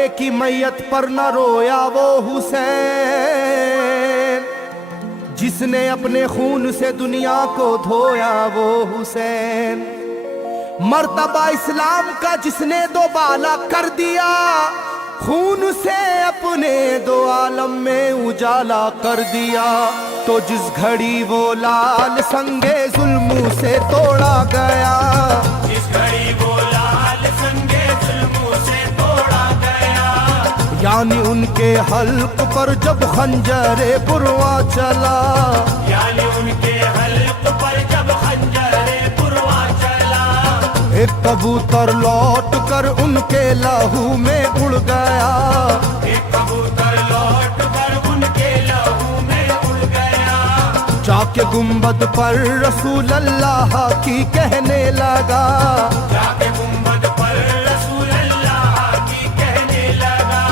बेटे की मैयत पर न रोया वो हुसैन, जिसने अपने खून से दुनिया को धोया वो हुसैन। मर्तबा इस्लाम का जिसने दोबाला कर दिया, खून से अपने दो आलम में उजाला कर दिया। तो जिस घड़ी वो लाल संगे जुल्म से तोड़ा गया, जिस घड़ी वो लाल संगे जुल्म से तोड़ा गया, यानी उनके हल्क पर जब खंजरे पुरवा चला, यानी उनके हल्क पर जब खंजरे पुरवा चला, एक कबूतर लौट कर उनके लहू में उड़ गया, एक कबूतर लौट कर उनके लहू में उड़ गया। जाके गुंबद पर रसूल अल्लाह की कहने लगा, जाके गुंबद पर रसूल अल्लाह की कहने लगा,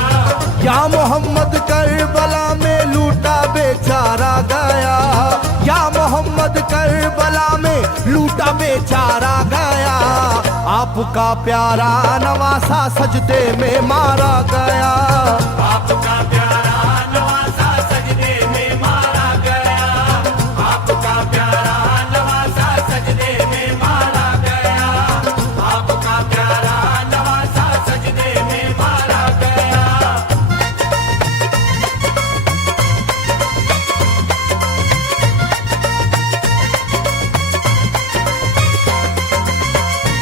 या मोहम्मद करबला में लूटा बेचारा गया, या मोहम्मद करबला में लूटा बेचारा गया। आपका प्यारा नवासा सजदे में मारा गया, आपका प्यारा नवासा सजदे में मारा गया, आपका प्यारा नवासा सजदे में मारा गया, आपका प्यारा नवासा सजदे में मारा गया।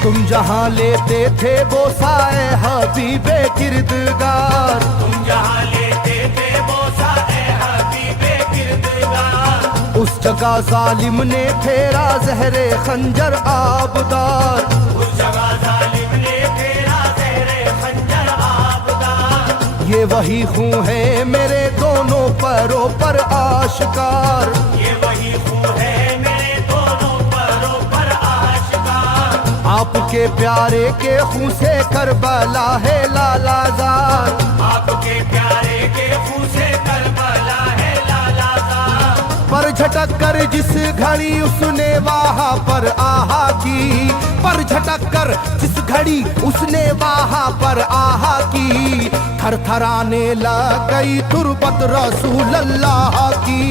तुम जहाँ लेते थे वो साए हबीबे किरदगार, तुम जहाँ लेते थे बोसा ए हबीबे किरदगार, उस जगह जालिम ने फेरा जहरे खंजर आबदार। उस जगह जालिम ने फेरा ज़हरे खंजर आबदार। ये वही खून है मेरे दोनों पैरों पर आश्कार, ये वही खून है मेरे दोनों पैरों पर आश्कार। आपके प्यारे के खून से करबला है लालाजार, आपके प्यारे के खून से करबला है लालाजार। पर झटक कर जिस घड़ी उसने वहाँ पर आहा की, पर झटक कर जिस घड़ी उसने वहाँ पर आहा की, थरथराने लग गई तुरबत रसूल अल्लाह की,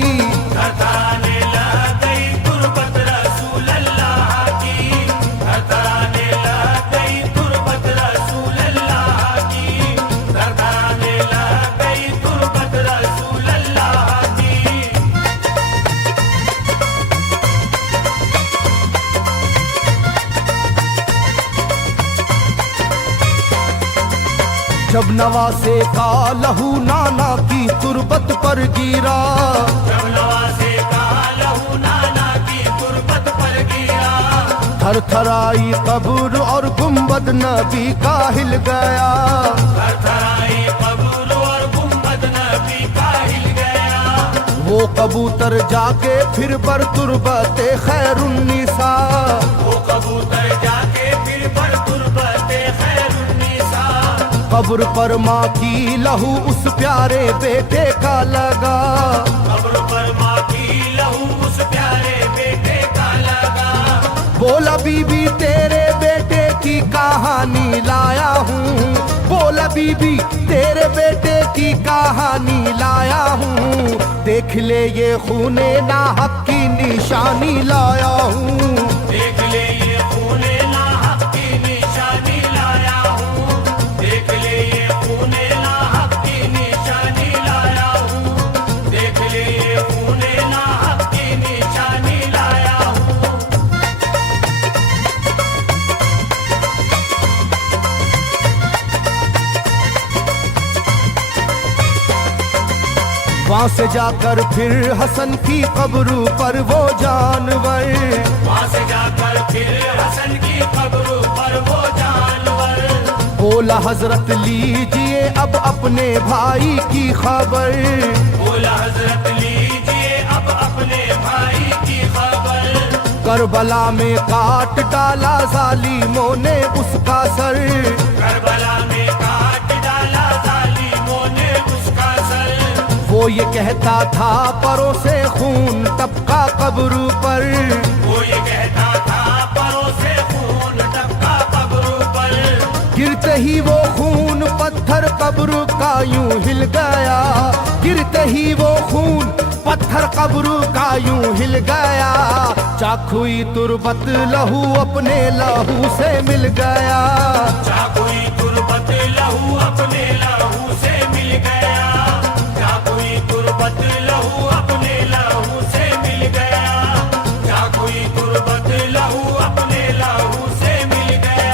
थरथराने लग गई तुरबत रसूल अल्लाह की, थरथराने लग गई तुरबत रसूल अल्लाह की, थरथराने लग गई तुरबत रसूल अल्लाह की। जब नवासे का लहू नाना की तुरबत पर गिरा, जब नवासे का लहू नाना की तुरबत पर गिरा, थरथराई कब्र और गुंबद नबी का हिल गया। थरथराई कब्र और गुंबद नबी का हिल गया। वो कबूतर जाके फिर पर तुरबते खैरुन्निसा, वो कबूतर जाके फिर पर तुरबते खैरुन्निसा, कब्र पर माँ की लहू उस प्यारे बेटे का लगा, कब्र पर माँ की लहू उस प्यारे बेटे का लगा। बोला बीबी तेरे बेटे की कहानी लाया हूँ, बोला बीबी तेरे बेटे की कहानी लाया हूँ, देख ले ये खूने नाहक की निशानी लाया हूँ, देख ले ये खूने नाहक की निशानी लाया हूँ, देख ले ये खूने नाहक की निशानी लाया हूँ, देख ले ये खूने नाहक की निशानी लाया हूँ। वहाँ से जाकर फिर हसन की कब्र पर वो जानवर, वहाँ से जाकर फिर हसन की कब्र पर वो जानवर, बोला हजरत लीजिए अब अपने भाई की खबर, बोला हजरत लीजिए अब अपने भाई की खबर। करबला में काट डाला जालिमों ने उसका सर, करबला में काट डाला जालिमों ने उसका सर। वो ये कहता था परों से खून टपका कब्र पर, वो ये कहता था परों से खून टपका कब्र पर। गिरते ही वो खून पत्थर कब्र का यूं हिल गया, गिरते ही वो खून पत्थर कब्र का यूं हिल गया। चाकुई तुरबत लहू अपने लहू से मिल गया, चाकुई तुरबत लहू अपने लहू से मिल गया, चाकुई तुरबत लहू अपने लहू से मिल गया, चाकुई तुरबत लहू अपने लहू से मिल गया।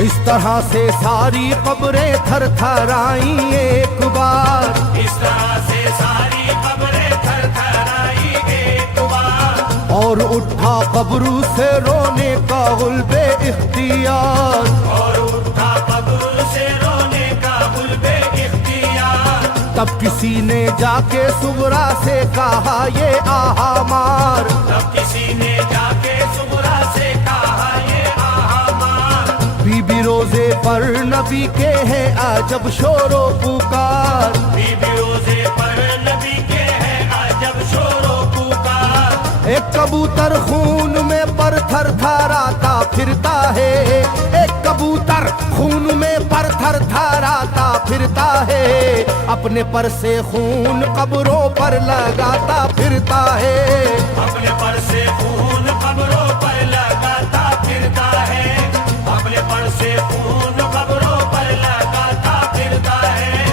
इस तरह से सारी कब्रें थर थराई एक बार, इस तरह से सारी कब्रें थर थराई एक बार, और उठा कब्र से रोने का गुल्बे इख्तियार, और उठा कब्र से रोने का गुल्बे इख्तियार। तब किसी ने जाके सुगरा से कहा ये आहा मार, तब किसी ने जाके सुगरा से कहा ये आहा मार। बीबी रोजे पर नबी के हैं अजब शोरो पुकार, बीबी रोजे पर नबी के हैं अजब शोरो पुकार। एक कबूतर खून में पर थर थराता फिरता है, एक कबूतर खून में पर थर थराता फिरता है, अपने पर से खून कब्रों पर लगाता फिरता है, अपने पर से खून कब्रों पर लगाता फिरता है, अपने पर से खून कब्रों पर लगाता फिरता है,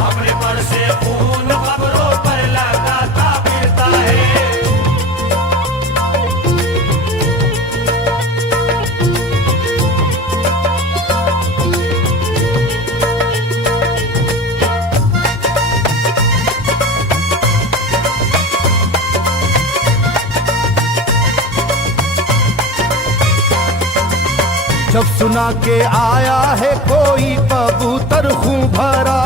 अपने पर से खून कब्रों पर लगाता फिरता है। जब सुना के आया है कोई कबूतर खूं भरा,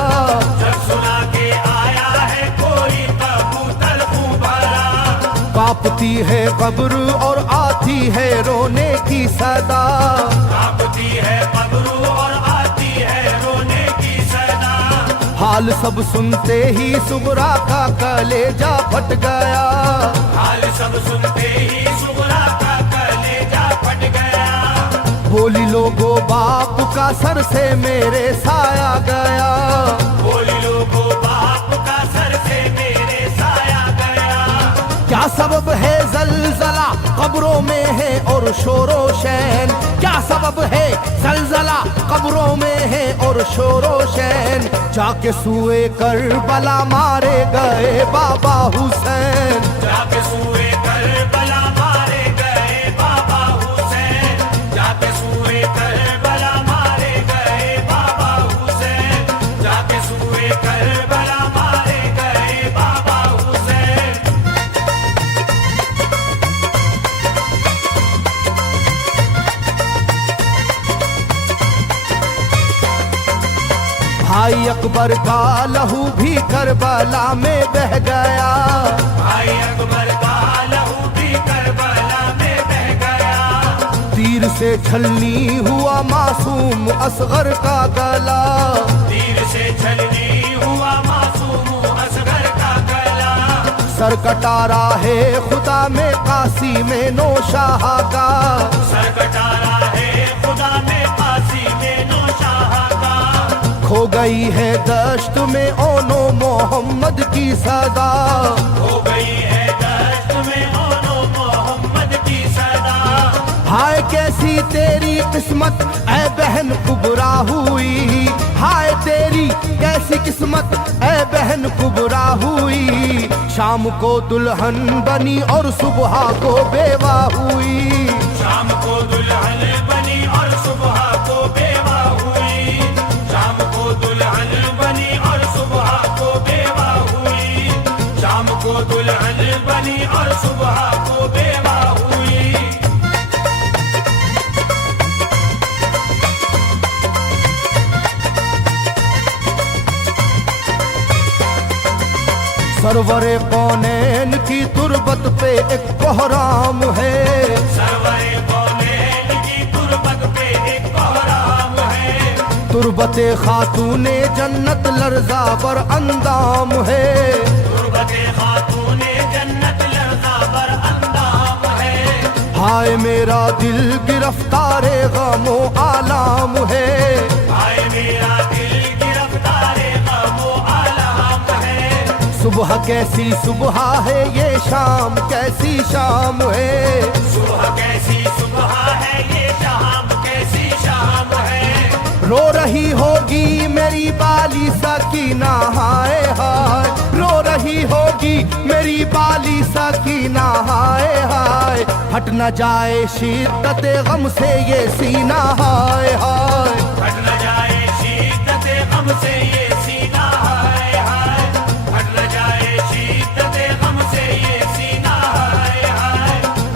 जब सुना के आया है कोई कबूतर खूं भरा, कांपती है कब्र और आती है रोने की सदा, कांपती है कब्र और आती है रोने की सदा। हाल सब सुनते ही सुगरा का कलेजा फट गया, हाल सब सुनते ही सुगरा का कलेजा फट गया। बोली लोगो बाप का सर से मेरे साया गया, बोली लोगो बाप का सर से मेरे साया गया। क्या सबब है जलजला कब्रों में है और शोरो शैन, क्या सबब है जलजला कब्रों में है और शोरो शैन। जाके सुए करबला मारे गए बाबा हुसैन, जाके सुए करबला मारे गए बाबा हुसैन, जाके सुए करबला मारे गए बाबा हुसैन, जाके सुए करबला मारे गए बाबा हुसैन। भाई अकबर का लहू भी करबला में बह गया, भाई अकबर का लहू भी करबला में बह गया। तीर से छलनी हुआ मासूम असगर का गला, तीर से छलनी हुआ मासूम असगर का गला। सर कटारा है खुदा में काशी में नौशाह का, सर कटारा है खुदा में काशी में नौशाह का। खो गई है दश्त में ओनो मोहम्मद की सदा, हो गई है दश्त में ओनो मोहम्मद की सदा। हाय कैसी तेरी किस्मत ऐ बहन कुबरा हुई, हाय तेरी कैसी किस्मत ऐ बहन कुबरा हुई। शाम को दुल्हन बनी और सुबह को बेवा हुई, शाम को दुल्हन बनी और सुबह को बेवा हुई, शाम को दुल्हन बनी और सुबह को बेवा हुई, शाम को दुल्हन बनी और सुबह को बेवा हुई। सरवरे कौनैन की तुरबत पे एक कोहराम है, सरवरे कौनैन की तुरबत पे एक कोहराम है। तुरबते खातूने जन्नत लर्जा पर अंदाम है, सोबते खातूने जन्नत लर्जा बर अंदाम है। हाय मेरा दिल गिरफ्तारे गमो आलाम है। हाय मेरा दिल गिरफ्तारे गमो आलाम है। सुबह कैसी सुबह है ये शाम कैसी शाम है। सुबह कैसी सुबह है ये शाम कैसी शाम है। रो रही होगी मेरी बाली सकीना हाय हाय। रो रही होगी मेरी बाली सकीना हाय हाय। हट न जाए शिद्दत गम से ये सीना हाय हाय। हट न जाए शिद्दत गम से ये सीना हाय हाय। हट न जाए शिद्दत गम से ये सीना हाय हाय।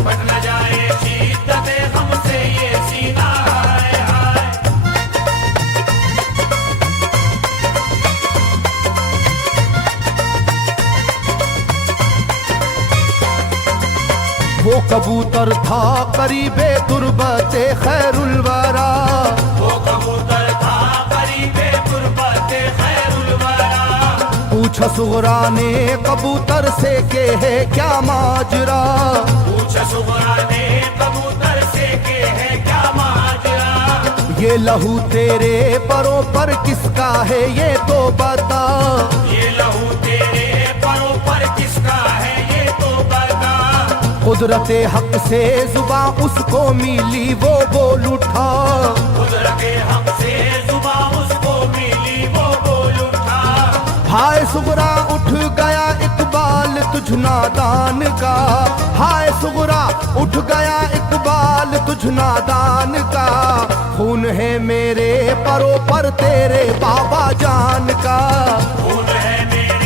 हट न जाए शिद्दत गम से ये सीना हाय हाय। वो कबूतर था करीबे तुरबते खैरुल वरा। वो कबूतर था करीबे तुरबते खैरुल वरा। पूछा सुगरा ने कबूतर से के है क्या माजरा। पूछ सुगरा ने कबूतर से के है क्या माजरा। ये लहू तेरे परों पर किसका है ये तो बता। ये लहू तेरे परों पर किसका है ये तो बता। कुदरते हक से जुबा उसको मिली वो बोल उठा। कुदरते हक से जुबा उसको मिली वो बोल उठा। हाय सुगरा उठ गया इकबाल तुझ नादान का। हाय सुगरा उठ गया इकबाल तुझ नादान का। खून है मेरे परों पर तेरे बाबा जान का। खून है मेरे